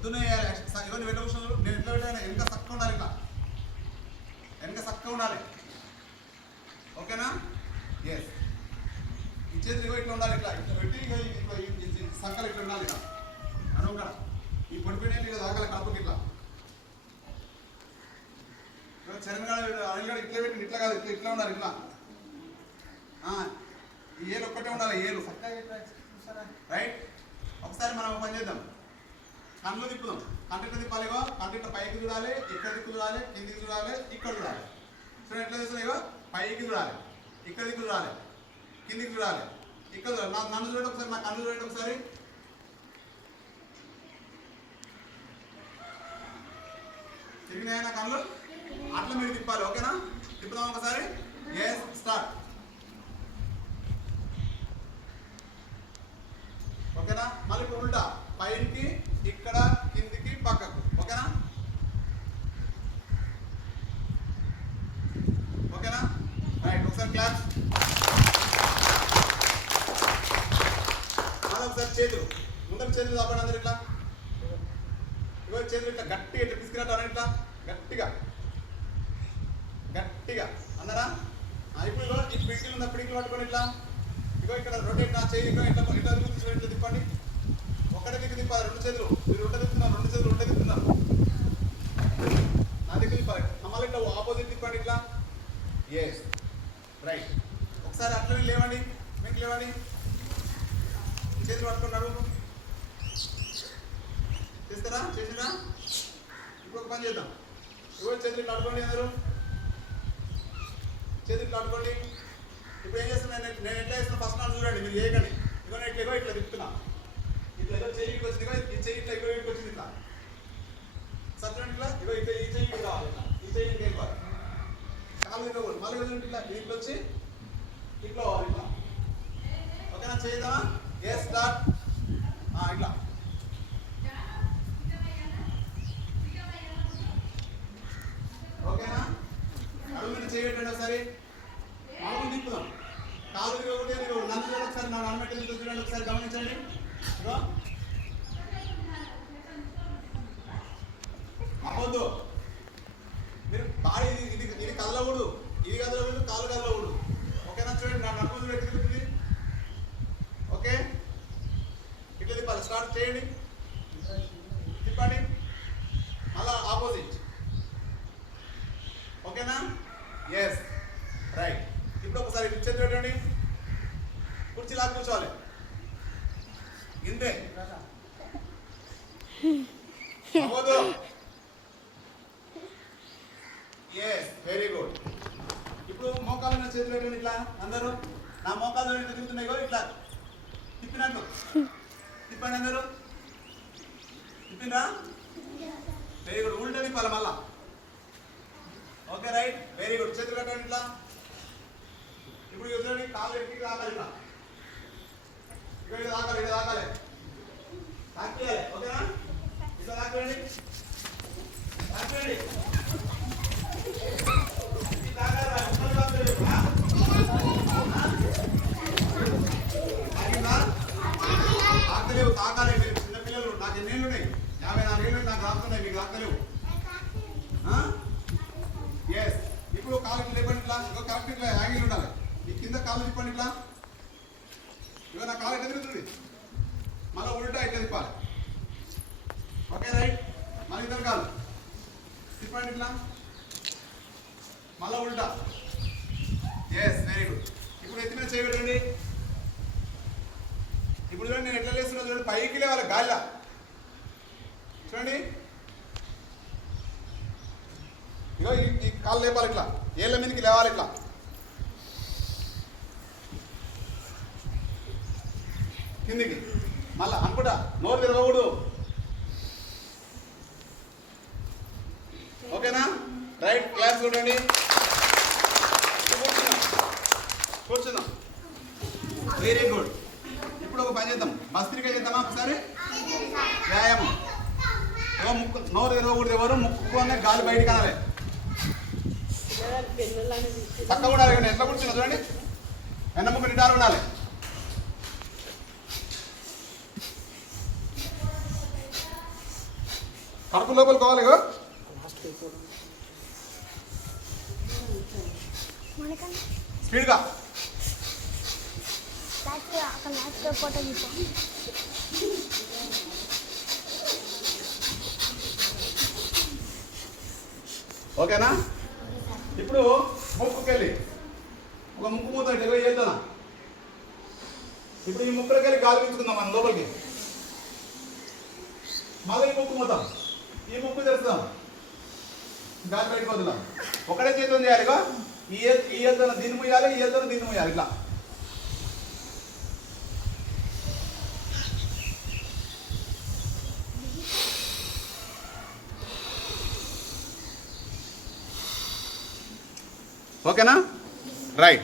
పొద్దున్నే ఇవన్నీ వెంట కూర్చోదు. నేను ఎట్లా పెట్టాను, వెనక చక్కగా ఉండాలి, ఇట్లా వెనక చక్కగా ఉండాలి. ఓకేనా? ఎస్. ఈ చేతులు ఇట్లా ఉండాలి, ఇట్లా ఇట్లా పెట్టి సక్కలు ఇట్లా ఉండాలి, ఇట్లా అను కదా. ఈ పొడిపోయిన ఇట్లా దాకాలి కడుపుకి, ఇట్లా చరణ్ గారు అనిల్ గారు ఇట్లా పెట్టి ఇట్లా కాదు, ఇట్లా ఇట్లా ఉండాలి, ఇట్లా. ఈ ఏలు ఒక్కటే ఉండాలి, ఏలు రైట్. ఒకసారి మనం పని చేద్దాం, కళ్ళు తిప్పుదాం. కంటిట తిప్పాలిగో, కంటిట పైకి చూడాలి, ఇక్కడ దిక్కు చూడాలి, కిందికి చూడాలి, ఇక్కడ చూడాలి. చూడండి ఎట్లా చూస్తున్నాయిగో, పైకి చూడాలి, ఇక్కడ దిక్కు చూడాలి, కిందికి చూడాలి, ఇక్కడ చూడాలి. నన్ను చూడండి ఒకసారి, నా కళ్ళు చూడండి ఒకసారి. తిరిగినాయి నా కళ్ళు, అట్లా మీరు తిప్పాలి. ఓకేనా? తిప్పుదాం ఒకసారి. Yes, start. ఓకేనా? మళ్ళీ ఇప్పుడు ఉల్టా, పైకి, ఇక్కడ, కిందికి, పక్కకు. ఓకేనా? ఓకేనా? రైట్. ఒకసారి క్లాప్. మళ్ళీ ఒకసారి చేతులు ముందర, చేతులు కాపాడు అందరు ఇట్లా. ఇవో చేతులు ఇట్లా గట్టిగా ఇట్లా తీసుకురావడం, ఇట్లా గట్టిగా గట్టిగా అన్నారా? ఇప్పుడు ఈ పిడికిలు ఉన్న పిడికిలు పట్టుకొని ఇట్లా, ఇగో ఇక్కడ రొటేట్ నా చేయి, ఇట్లా ఇట్లా ఇట్లా ఇట్లా తిప్పండి. ఒకటే దిక్కు తిప్పాలి, రెండు చేతులు. మీరు ఉంటే తిప్పుతున్నారు, రెండు చేతులు ఉంటే తిప్పుతున్నారు. నా దిక్కు తిప్పాలి. మళ్ళీ ఇట్లా ఆపోజిట్ తిప్పండి, ఇట్లా. Yes, right. ఒకసారి అట్లనే లేవండి, మీకు లేవండి, చేతులు పట్టుకున్నారు. చేస్తారా? చేసినా? ఇంకొక పని చేద్దాం. ఇగో చేతులు ఇట్లా ఆడుకోండి, అందరూ చేతులు ఇట్లా ఆడుకోండి. ఇప్పుడు ఏం చేస్తున్నాను నేను ఎట్లా చేస్తున్నా ఫస్ట్ నాడు చూడండి, మీరు చేయకండి. ఇగో నేను ఇట్లా ఇట్లా తిప్పుతున్నా, ఇట్లా ఏదో చెయ్యికి వచ్చింది, ఇగో ఈ చెయ్యి ఇట్లా ఇగో ఇటుకు వచ్చింది, ఇట్లా సత్యం ఇట్లా. ఇగో ఇట్లా ఈ చెయ్యి కావాలి, ఇట్లా ఈ చెయ్యి ఇంకేం కావాలి, కాలు ఇట్లా పోదు. మళ్ళీ ఇట్లా ఇట్లా వచ్చి ఇట్లా పోవాలి, ఇట్లా. ఓకేనా? చేద్దామా? Yes, start. ఇట్లా ఓకేనా? అడుగు మీద చేయటండి ఒకసారి. మామూలు తిప్పుదాం, కాలు తిరగకూడదు, మీరు నన్ను చూడండి ఒకసారి, నా నాన్నమెట్టి చూడండి ఒకసారి, గమనించండి. అవ్వద్దు, మీరు బాడీ ఇది ఇది కదలకూడదు, ఇది కదలకూడదు, కాలు కదలకూడదు. ఓకేనా? చూడండి, నా నడుము చూడండి ఎట్లా తిప్పుతుంది. ఓకే, ఇట్లా తిప్పాలి. స్టార్ట్ చేయండి, తిప్పండి, మళ్ళా ఆపోజిట్. ఓకేనా? Yes, right. ఇప్పుడు ఒకసారి చేతులు పెట్టండి, కుర్చీలా కూర్చోవాలి, ఇంతే. అవ్వదు. Yes, very good. ఇప్పుడు మోకాళ్ళ మీద చేతులు పెట్టండి, ఇట్లా అందరూ. నా మోకాళ్ళు ఇట్లా తిరుగుతున్నాయి, ఇట్లా తిప్పినట్టు తిప్పండి అందరూ. తిప్పిందా? Very good. ఉల్టా తిప్పాలి మళ్ళా. Okay, right, very good. చేతులు పెట్టండి ఇట్లా. ఇప్పుడు చూడండి, కాళ్ళు ఎక్కి రాకాలి, ఇట్లా ఇక్కడ దాకాలి, ఇక్కడ దాకాలి, తాకేయాలి. ఓకేనా? ఇట్లా తాకండి, తాకండి, తాకలేవు, తాకాలి. మీరు చిన్నపిల్లలు, నాకు ఎన్నేళ్ళు ఉన్నాయి, 54 ఏళ్ళు నాకు తాకుతున్నాయి, మీకు తాకలేవు. ఎస్. ఇప్పుడు కాలు లేపండి, ఇట్లా ఇగో కరెక్ట్ ఇట్లా యాంగిల్ ఉండాలి. ఈ కింద కాలు తిప్పండి, ఇట్లా. ఇగో నా కాలు ఎట్లా తిరుగుతుంది, మళ్ళీ ఉల్టా ఇట్లా తిప్పాలి. Okay, right. మళ్ళీ ఇద్దరు కాలు తిప్పండి, ఇట్లా, మళ్ళీ ఉల్టా. Yes, very good. ఇప్పుడు ఎత్తి మీద చేయబెట్టండి. ఇప్పుడు చూడండి, నేను ఎట్లా లేస్తున్నా చూడండి, పైకి లేవాలి గాలిలా. చూడండి, ఇగో ఈ కాళ్ళు లేపాలి, ఇట్లా ఏళ్ళ మీదకి లేవాలి, ఇట్లా. కిందికి మళ్ళా అనుకుంటా, నోరు తిరగకూడదు. ఓకేనా? రైట్. క్లాస్ చూడండి, కూర్చుందాం. Very good. ఇప్పుడు ఒక పని చేద్దాం, భస్త్రిక చేద్దామా ఒకసారి? వ్యాయామం. ముక్కు నోరు తిరగకూడదు, ఎవరు ముక్కునే గాలి బయట కానాలి. పక్క కూడా ఎట్లా కూర్చున్నా చూడండి, వెన్నముక్క నిటారు ఉండాలి. కడుపు లోపలికి పోవాలి. స్పీడ్గా ఓకేనా? ఇప్పుడు ముక్కుకెళ్ళి ఒక ముక్కు మూత వెళ్తానా? ఇప్పుడు ఈ ముక్కులకి వెళ్ళి గాలి పీల్చుకుందాం మనం లోపలికి. మళ్ళీ ఈ ముక్కు మూతాం, ఈ ముక్కు తెరుస్తాం, గాలి బయటకు వదులాం. ఒకటే చేతితో చేయాలి. ఈ ఏదో దీన్ని ముయ్యాలి, ఈ ఏదో దీన్ని ముయ్యాలి. ఇట్లా ఓకేనా? రైట్.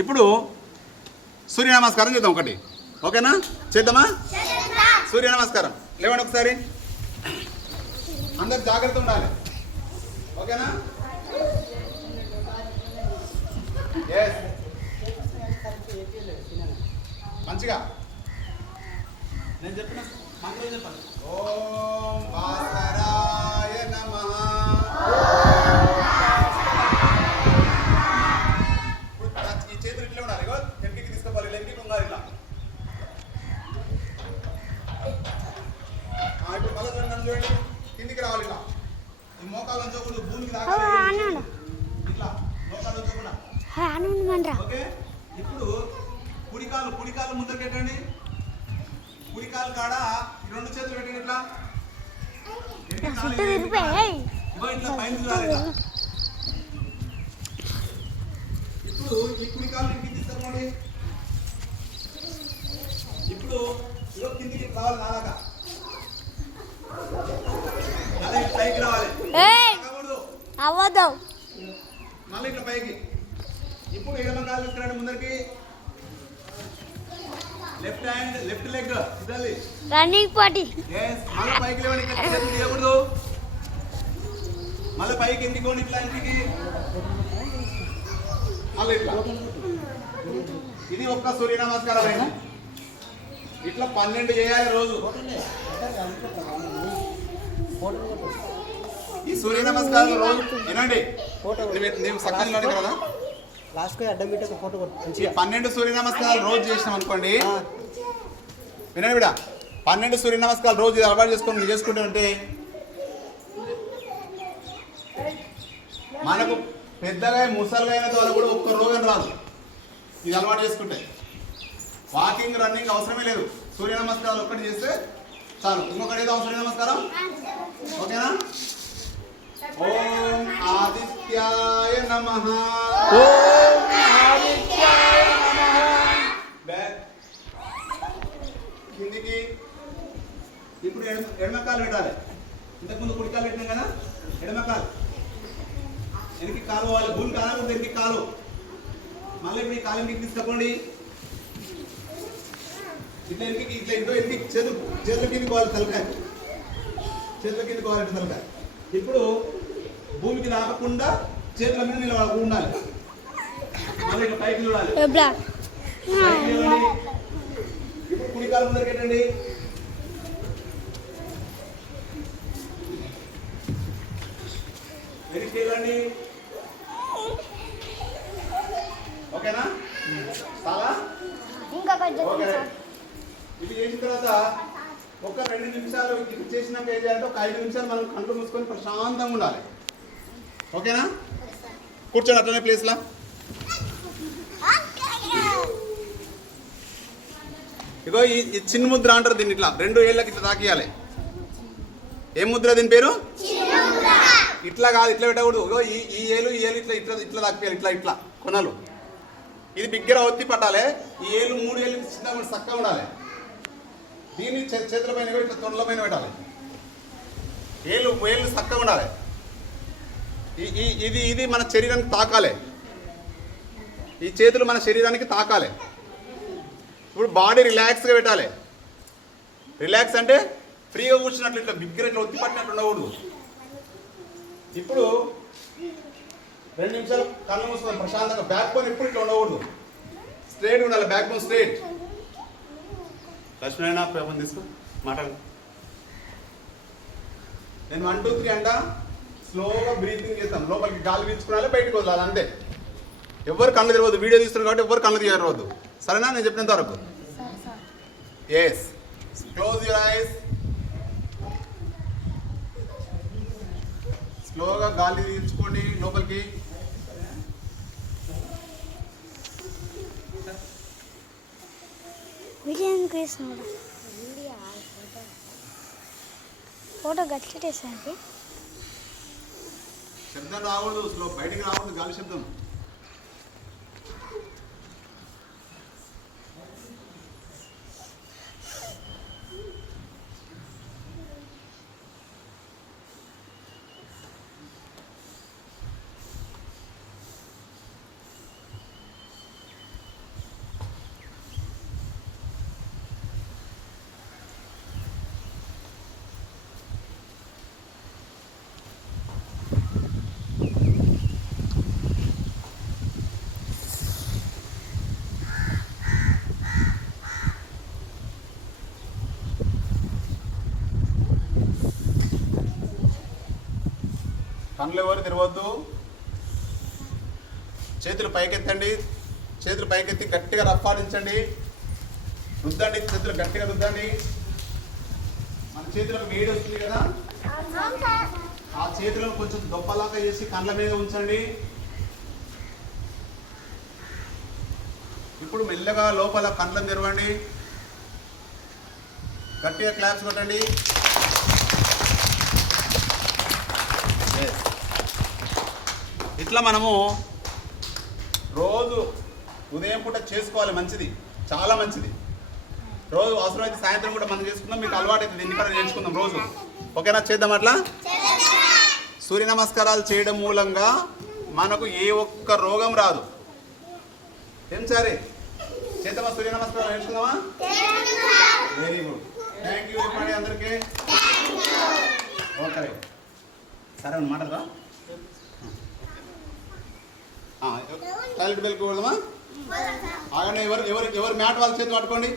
ఇప్పుడు సూర్య నమస్కారం చేద్దాం ఒకటి. ఓకేనా? చేద్దామా? సూర్య నమస్కారం. లేవండి ఒకసారి. అందరు జాగ్రత్త ఉండాలి. ఓకేనా? మంచిగా నేను చెప్పిన మంత్రం చెప్పాలి. ఓం భాస్కరాయ నమః. ఈ చేతులు ఇట్లా ఉండాలి. లెంకికి తీసుకోవాలి, లెంకికి ఉండాలి ఇట్లా. ఇప్పుడు మళ్ళీ చూడండి, కిందికి రావాలి. ఇలా ఈ మోకాలు అంచకూడదు, భూమికి రావాలి. ఇట్లా మోకాలు అంచకుండా. ఓకే. ఇప్పుడు కుడికాలు ముందరికి పెట్టండి. కుడికాలు కాడ రెండు చేతులు పెట్టండి. ఇట్లా ఇట్లా పైన చూడాలి. ఇప్పుడు ఈ కుడికాలు ఇంటికి తీసుకోండి. ఇప్పుడు కిందికి రావాలి. నాలాగా పైకి రావాలి. మళ్ళీ ఇట్లా పైకి. ఇప్పుడు ఎడమ కాలు తీసుకురండి ముందరికి. లెఫ్ట్ హ్యాండ్, లెఫ్ట్ లెగ్ ఇదాలి. Running party. మళ్ళీ పైకి లేవండి. చేయకూడదు. మళ్ళీ పైకి ఎందుకోండి. ఇట్లా ఇంటికి మళ్ళీ ఇట్లా. ఇది ఒక్క సూర్య నమస్కారం అయినా. ఇట్లా 12 చేయాలి రోజు. ఈ సూర్య నమస్కారం రోజు వినండి. నేను సక్కగా కదా లాస్ట్ అడ్డం పెట్టి ఒక ఫోటో 12 సూర్య నమస్కారాలు రోజు చేసినాం అనుకోండి. వినండి బిడ్డ, 12 సూర్య నమస్కారాలు రోజు ఇది అలవాటు చేసుకొని చేసుకుంటే ఉంటే మనకు పెద్దగా ముసలిగా అయిన ద్వారా కూడా ఒక్క రోగం రాదు. ఇది అలవాటు చేసుకుంటే వాకింగ్, రన్నింగ్ అవసరమే లేదు. సూర్య నమస్కారాలు ఒక్కటి చేస్తే చాలు. ఇంకొకటి ఏదో సూర్య నమస్కారం. ఓకేనా? ఓం ఆదిత్యాయ నమః. కిందికి. ఇప్పుడు ఎడమకాలు పెట్టాలి. ఇంతకుముందు కుడికాలు పెట్టినాం కదా, ఎడమకాలు వెనక్కి కాలు పోవాలి. భూమి కాలకుండా వెనక్కి కాలు. మళ్ళీ ఇప్పుడు ఈ కాలు ఇంటికి తీసుకోండి. ఇట్లా వెనక్కి, ఇట్లా ఇంట్లో వెనక్కి. చేతుల కిందకి పోవాలి. తలకాయ చేతుల కిందకి పోవాలి. తలకాయ ఇప్పుడు భూమికి రాకుండా చేతుల మీద నిలబడ ఉండాలి. మళ్ళీ ఇట్లా పైకి చూడాలి. ఇప్పుడు కుడికాలు ముందరికి పెట్టండి. వెనక్కి వెళ్ళండి. ఓకేనా? చాలా ఓకే. ఇది చేసిన తర్వాత ఒక 2 నిమిషాలు ఇది చేసినాక ఏం చేయాలంటే ఒక 5 నిమిషాలు మనం కంట్లో మూసుకొని ప్రశాంతంగా ఉండాలి. ఓకేనా? కూర్చొని అట్లనే ప్లేస్లా. ఇగో ఈ చిన్న ముద్ర అంటారు దీన్ని. ఇట్లా 2 ఏళ్ళకి ఇట్లా తాకియాలి. ఏం ముద్ర దీని పేరు? ఇట్లా కాదు, ఇట్లా పెట్టకూడదు. ఇగో ఈ ఏలు ఇట్లా ఇట్లా ఇట్లా తాకియాలి. ఇట్లా ఇట్లా కొనలు. ఇది బిగ్గర ఒత్తి పట్టాలి. ఈ ఏళ్ళు 3 ఏళ్ళు చిన్న చక్కగా ఉండాలి. దీన్ని చేతుల పైన ఇట్లా తొండల పైన పెట్టాలి. ఏళ్ళు చక్కగా ఉండాలి. ఇది మన శరీరానికి తాకాలి. ఈ చేతులు మన శరీరానికి తాకాలి. ఇప్పుడు బాడీ రిలాక్స్గా పెట్టాలి. రిలాక్స్ అంటే ఫ్రీగా కూర్చున్నట్లు, ఇట్లా బిగ్గర ఇట్లా ఒత్తి పట్టినట్టు ఉండకూడదు. ఇప్పుడు 2 నిమిషాలు కళ్ళు మూసుకొని ప్రశాంతంగా. బ్యాక్ బోన్ ఎప్పుడు ఇట్లా ఉండకూడదు, స్ట్రైట్ ఉండాలి. Back bone straight. Lakshminarayana paper తీసుకో, మాట్లాడు. నేను 1 2 3 అంట స్లోగా బ్రీతింగ్ చేస్తాం. లోపలికి గాలి పీల్చుకోవాలి, బయటకు వదలాలి అంతే. ఎవరు కళ్ళు తెరవద్దు. వీడియో తీస్తున్నారు కాబట్టి ఎవరు కళ్ళు తెరవద్దు. సరేనా? నేను చెప్పినంత వరకు. ఎస్. Close your eyes. స్లోగా గాలి పీల్చుకోండి లోపలికి. ఫోటో గట్టిటేసారి శబ్దం రాకూడదు, స్లో బయటికి రాకూడదు గాలి శబ్దం. కళ్ళు ఎవరు తెరవద్దు. చేతులు పైకెత్తండి. చేతులు పైకెత్తి గట్టిగా రప్పాడించండి. రుద్దండి, చేతులు గట్టిగా రుద్దండి. మన చేతులకు వేడి వస్తుంది కదా, ఆ చేతులను కొంచెం దొప్పలాగా చేసి కళ్ళ మీద ఉంచండి. ఇప్పుడు మెల్లగా లోపల కళ్ళను తెరవండి. గట్టిగా క్లాప్స్ కొట్టండి. ఇట్లా మనము రోజు ఉదయం పూట చేసుకోవాలి. మంచిది, చాలా మంచిది. రోజు అవసరమైతే సాయంత్రం కూడా మనం చేసుకుందాం. మీకు అలవాటు అవుతుంది, ఇంటికాడ నేర్చుకుందాం రోజు. ఓకేనా? చేద్దాం అట్లా. సూర్య నమస్కారాలు చేయడం మూలంగా మనకు ఏ ఒక్క రోగం రాదు. ఏం సరే చేద్దామా? సూర్య నమస్కారాలు నేర్చుకుందామా? Very good. థ్యాంక్ యూ చెప్పండి అందరికీ. ఓకే సరే మాట్లాడదా? టాయిలెట్ వెళ్ళి వెళ్దామా? ఆగండి. ఎవరు మ్యాట్ వాళ్ళ చేతి పట్టుకోండి.